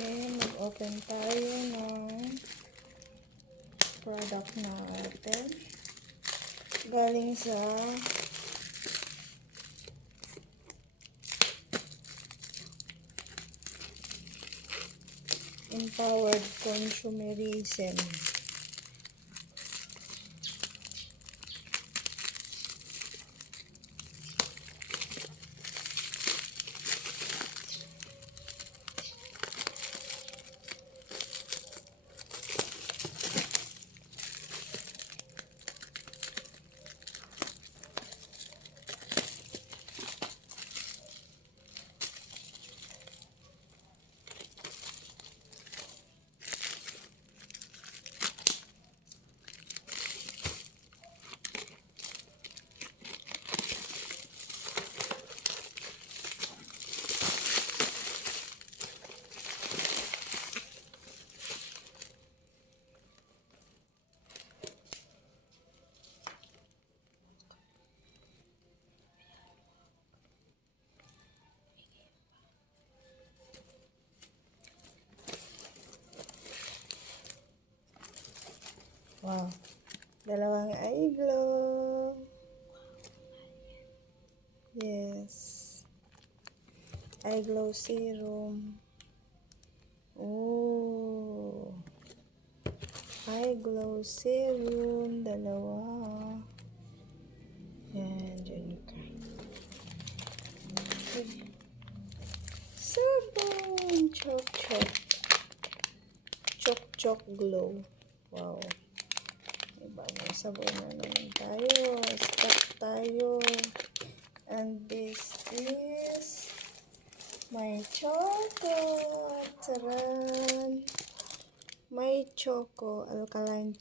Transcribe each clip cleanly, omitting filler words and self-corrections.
Okay, mag-open tayo ng product natin. Galing sa Empowered Consumerism. Wow. Dalawang eye glow. Yes. Eye glow serum. Oh. Eye glow serum. Dalawa. Yan. Diyan ka. Okay. Sabon. Chok chok. Chok chok glow. Wow. Ibang sabon na naman tayo. Stop tayo. And this is my choco. Taran! My choco alkaline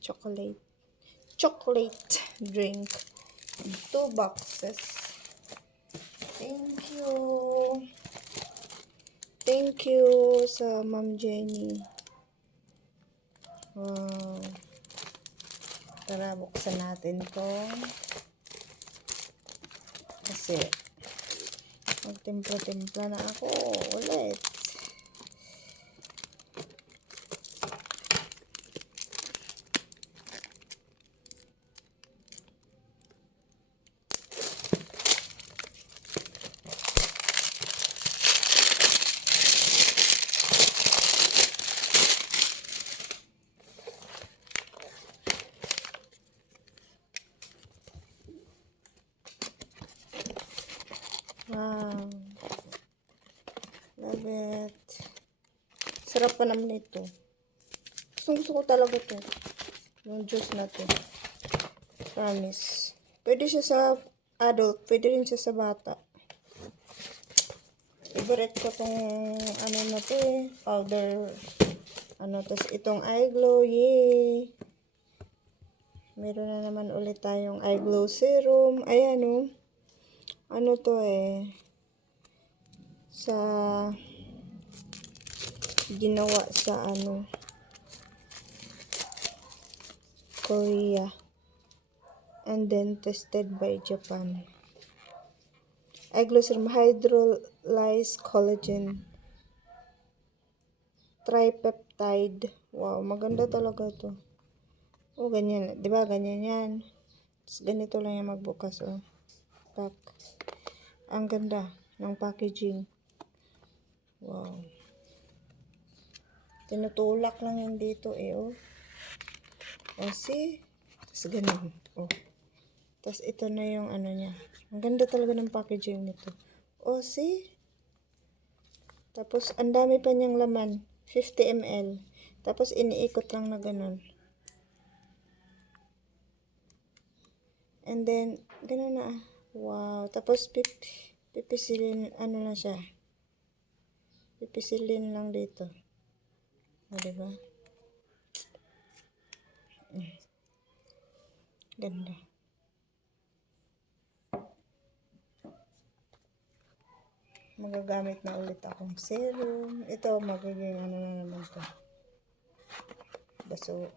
chocolate drink. 2 boxes. Thank you. Thank you sa Ma'am Jenny. Wow. Tara, buksan natin to. Kasi, magtimpla-timpla na ako ulit. Wow. Love it. Sarap pa naman ito. Gusto ko talaga ito. Yung juice na ito. Promise. Pwede siya sa adult. Pwede rin siya sa bata. Favorite ko tong ano na ito eh. Powder. Ano, tapos itong eye glow. Yay! Meron na naman ulit tayong eye glow serum. Ayan o. Ano to eh. Sa ginawa sa ano Korea and then tested by Japan. Eye glow serum hydrolyzed collagen tripeptide. Wow, maganda talaga to. Oh, ganyan. 'Di ba ganyan 'yan? Tapos ganito lang yung magbukas oh. Pack. Ang ganda ng packaging. Wow. Tinutulak lang yun dito eh oh. Oh, see? Tapos ganun. Oh. Tapos ito na yung ano niya. Ang ganda talaga ng packaging nito. Oh, see? Tapos ang dami pa niyang laman. 50 ml. Tapos iniikot lang na ganun. And then, ganun na. Wow. Tapos pipisilin, ano lang siya. Pipisilin lang dito. O, diba? Ganda. Magagamit na ulit akong serum. Ito, magiging ano na naman to. Baso.